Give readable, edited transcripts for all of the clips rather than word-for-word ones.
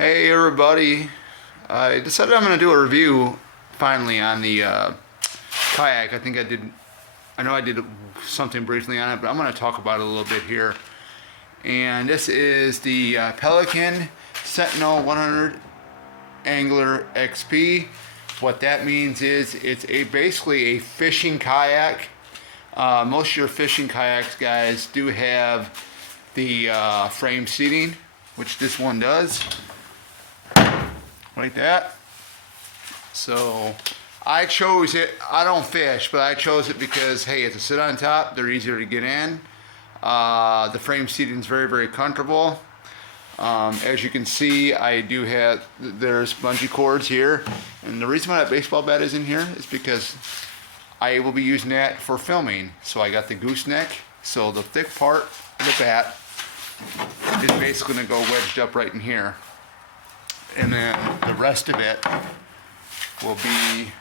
Hey everybody, I decided I'm going to do a review finally on the kayak. I know I did something briefly on it, but I'm going to talk about it a little bit here. And this is the Pelican Sentinel 100 Angler XP. What that means is it's basically a fishing kayak. Most of your fishing kayaks, guys, do have the frame seating, which this one does. Like that. So I chose it. I don't fish, but I chose it because, hey, it's a sit on top. They're easier to get in. The frame seating is very, very comfortable. As you can see, there's bungee cords here. And the reason why that baseball bat is in here is because I will be using that for filming. So I got the gooseneck. So the thick part of the bat is basically going to go wedged up right in here. And then the rest of it will be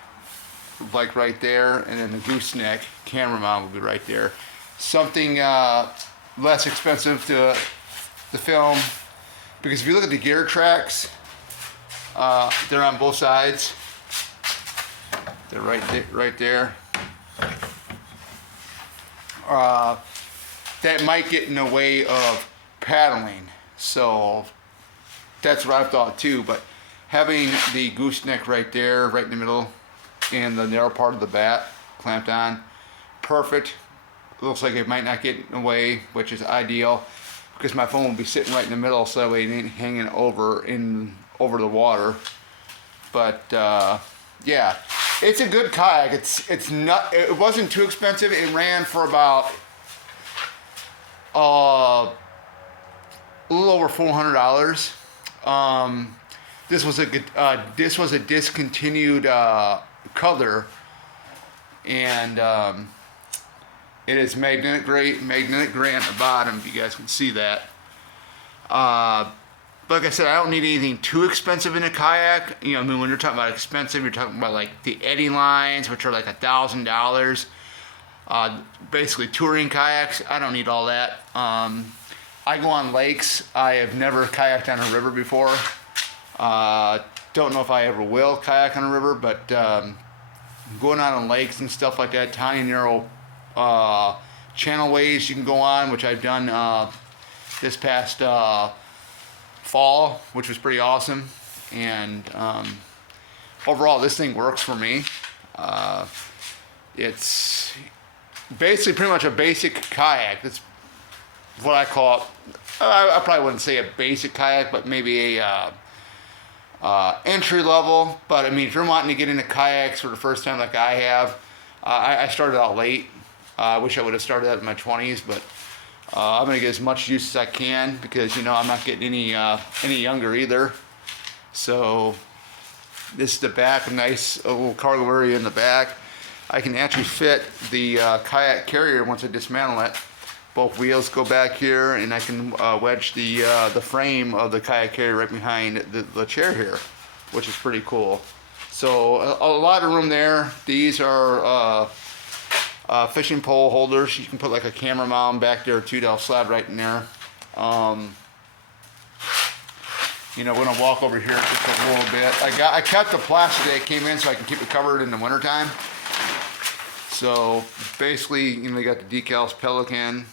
like right there, and then the gooseneck camera mount will be right there. Something less expensive to film, because if you look at the gear tracks, they're on both sides. They're right there. That might get in the way of paddling, so that's what I thought too. But having the gooseneck right there, right in the middle, and the narrow part of the bat clamped on, perfect. It looks like it might not get in the way, which is ideal, because my phone will be sitting right in the middle, so that way it ain't hanging over the water. But yeah, it's a good kayak. It wasn't too expensive. It ran for about a little over $400. This was a discontinued color, and it is magnetic gray on the bottom, if you guys can see that. Like I said, I don't need anything too expensive in a kayak. You know, I mean, when you're talking about expensive, you're talking about like the eddy lines, which are like $1,000. Basically touring kayaks, I don't need all that. I go on lakes. I have never kayaked on a river before. Don't know if I ever will kayak on a river, but going out on lakes and stuff like that, tiny narrow channel ways you can go on, which I've done this past fall, which was pretty awesome. And overall, this thing works for me. It's basically pretty much a basic kayak. That's what I call it. I probably wouldn't say a basic kayak, but maybe a entry level. But I mean, if you're wanting to get into kayaks for the first time like I have, I started out late. I wish I would have started out in my 20s, but I'm gonna get as much use as I can, because you know I'm not getting any younger either. So this is the back, a nice little cargo area in the back. I can actually fit the kayak carrier once I dismantle it. Both wheels go back here, and I can wedge the frame of the kayak carrier right behind the chair here, which is pretty cool. So a lot of room there. These are fishing pole holders. You can put like a camera mount back there too. They'll slide right in there. You know, we're gonna walk over here just a little bit. I kept the plastic that came in so I can keep it covered in the wintertime. So basically, you know, you got the decals, Pelican.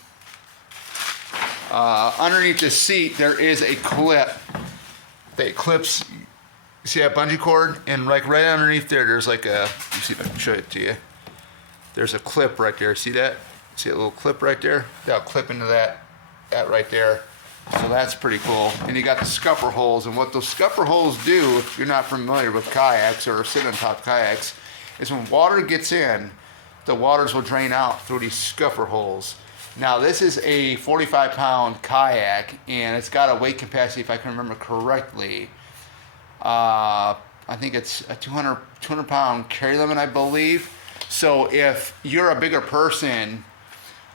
Underneath the seat, there is a clip that clips. You see that bungee cord? And like right underneath there, there's like a, let me see if I can show it to you. There's a clip right there. See that? See that little clip right there? That'll clip into that right there. So that's pretty cool. And you got the scupper holes. And what those scupper holes do, if you're not familiar with kayaks or sit on top kayaks, is when water gets in, the waters will drain out through these scupper holes. Now this is a 45-pound kayak, and it's got a weight capacity, if I can remember correctly, I think it's a 200-pound carry limit, I believe. So if you're a bigger person,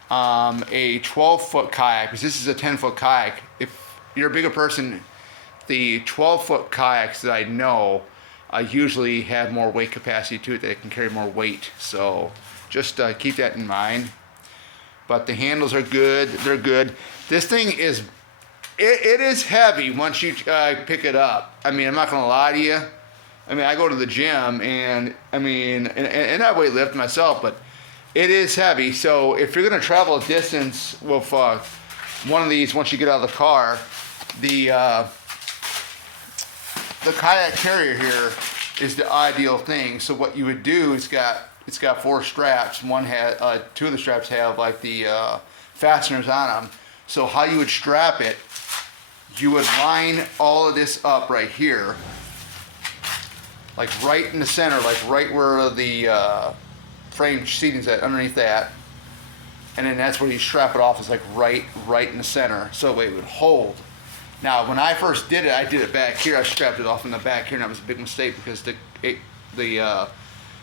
a 12-foot kayak, because this is a 10-foot kayak, if you're a bigger person, the 12-foot kayaks that I know usually have more weight capacity to it, that it can carry more weight. So just keep that in mind. But the handles are good. They're good. This thing is it is heavy once you pick it up. I mean, I'm not gonna lie to you. I mean, I go to the gym and I mean, and I weight lift myself, but it is heavy. So if you're gonna travel a distance with one of these, once you get out of the car, the kayak carrier here is the ideal thing. So what you would do is it's got 4 straps. One has 2 of the straps have like the fasteners on them. So how you would strap it, you would line all of this up right here, like right in the center, like right where the frame seating's at, underneath that, and then that's where you strap it off. Is like right in the center, so it would hold. Now, when I first did it, I did it back here. I strapped it off in the back here, and that was a big mistake because the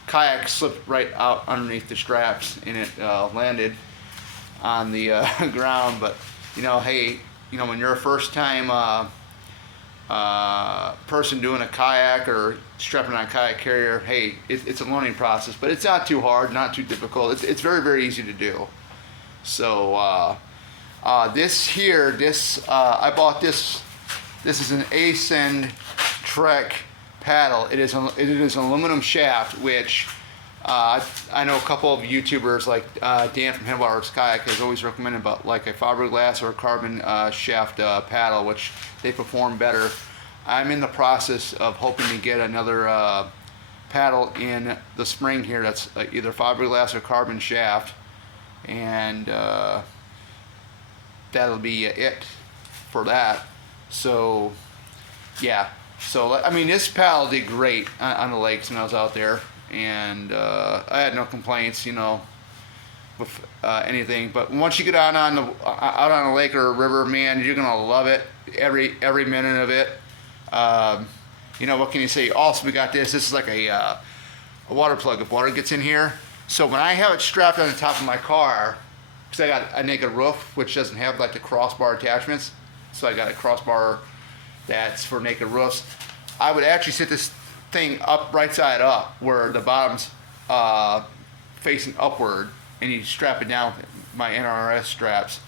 kayak slipped right out underneath the straps, and it landed on the ground. But you know, hey, you know, when you're a first time person doing a kayak or strapping on a kayak carrier, hey, it's a learning process, but it's not too hard, not too difficult. It's very, very easy to do. So this here, I bought this. This is an Ascend Trek paddle. It is an aluminum shaft, which I know a couple of YouTubers like Dan from Headwaters Kayak has always recommended about like a fiberglass or a carbon shaft paddle, which they perform better. I'm in the process of hoping to get another paddle in the spring here that's either fiberglass or carbon shaft, and that'll be it for that. So yeah, so I mean, this paddle did great on the lakes when I was out there, and I had no complaints, you know, with anything. But once you get out on a lake or a river, man, you're gonna love it, every minute of it. You know, what can you say? Also, we got this. This is like a water plug. If water gets in here, so when I have it strapped on the top of my car, because I got a naked roof, which doesn't have like the crossbar attachments, so I got a crossbar that's for naked roofs. I would actually sit this thing up right side up, where the bottom's facing upward, and you strap it down with my NRS straps.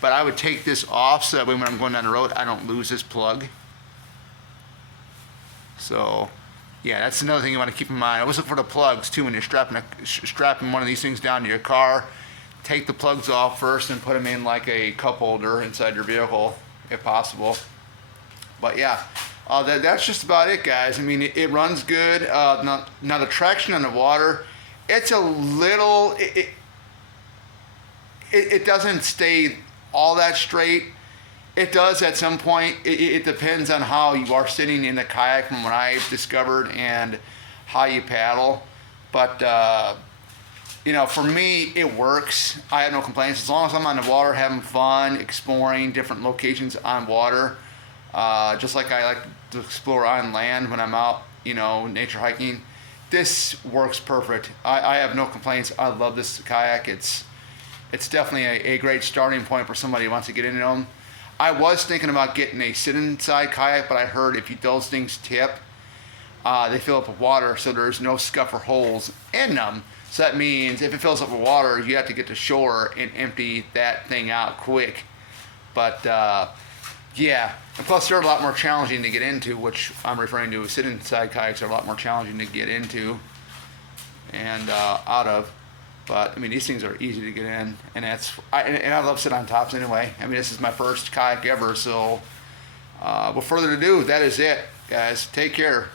But I would take this off so that way when I'm going down the road, I don't lose this plug. So yeah, that's another thing you want to keep in mind. Always look for the plugs too when you're strapping one of these things down to your car. Take the plugs off first and put them in like a cup holder inside your vehicle, if possible. But yeah, that's just about it, guys. I mean, it runs good. Now the traction on the water, it's a little, it doesn't stay all that straight. It does at some point. It depends on how you are sitting in the kayak, from what I've discovered, and how you paddle. But you know, for me, it works. I have no complaints as long as I'm on the water having fun, exploring different locations on water. Just like I like to explore on land when I'm out, you know, nature hiking. This works perfect. I have no complaints. I love this kayak. It's definitely a great starting point for somebody who wants to get into them. I was thinking about getting a sit-inside kayak, but I heard if those things tip, they fill up with water, so there's no scuff or holes in them. So that means if it fills up with water, you have to get to shore and empty that thing out quick. But yeah, and plus they're a lot more challenging to get into, which I'm referring to as sit-inside kayaks are a lot more challenging to get into and out of. But I mean, these things are easy to get in, and I love sit on tops anyway. I mean, this is my first kayak ever, so without further ado, that is it, guys. Take care.